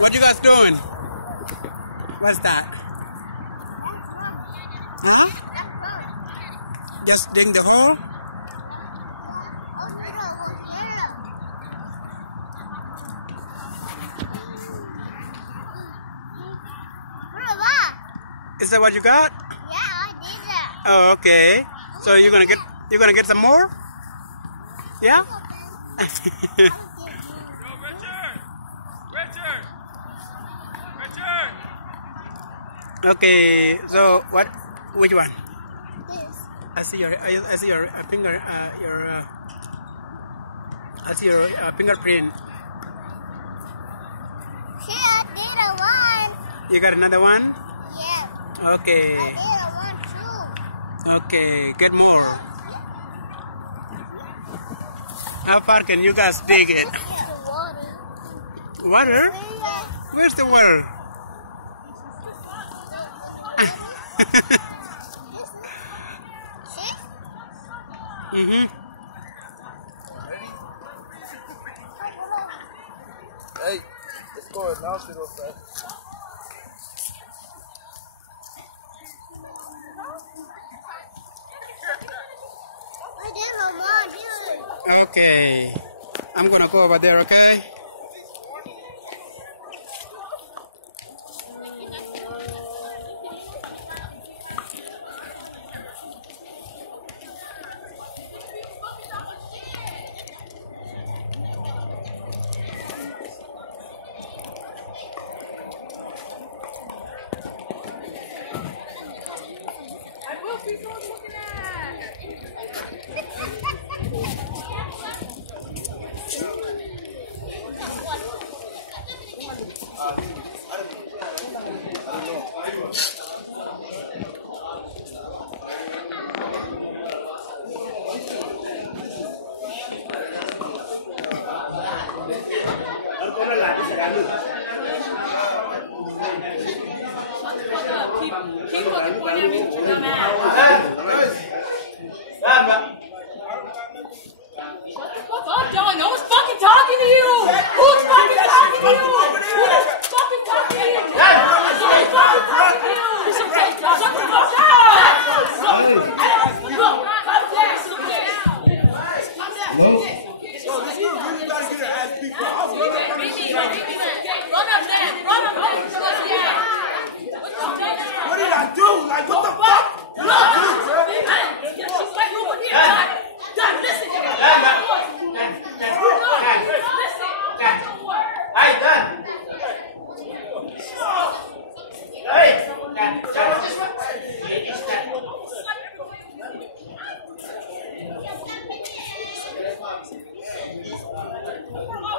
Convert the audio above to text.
What you guys doing? What's that? Huh? Just dig the hole? Is that what you got? Yeah, I did that. Oh, okay. So you're gonna get some more? Yeah? Richard! Okay. So what? Which one? This. I see your finger. I see your fingerprint. See, I did a one. You got another one? Yeah. Okay. I did a one too. Okay. Get more. How far can you guys dig it? The water. Water? Yeah. Where's the water? See? Mm-hmm. Hey, let's go announce it real fast. I did a one, dude. Okay. I'm gonna go over there, okay? Keep fucking pointing at me, dumbass. Shut the fuck up, John. No one's fucking talking to you. Who's fucking talking to you? Who's fucking talking to you? Who's fucking talking to you? It's okay, John. Shut the fuck up. Look, calm down. It's okay. Calm down. You gotta get her ass beat. Run up there. Run up there. What did I do? Like, what the fuck? She's like over here. Dad, listen. Hey, Dan. Hey. Come on.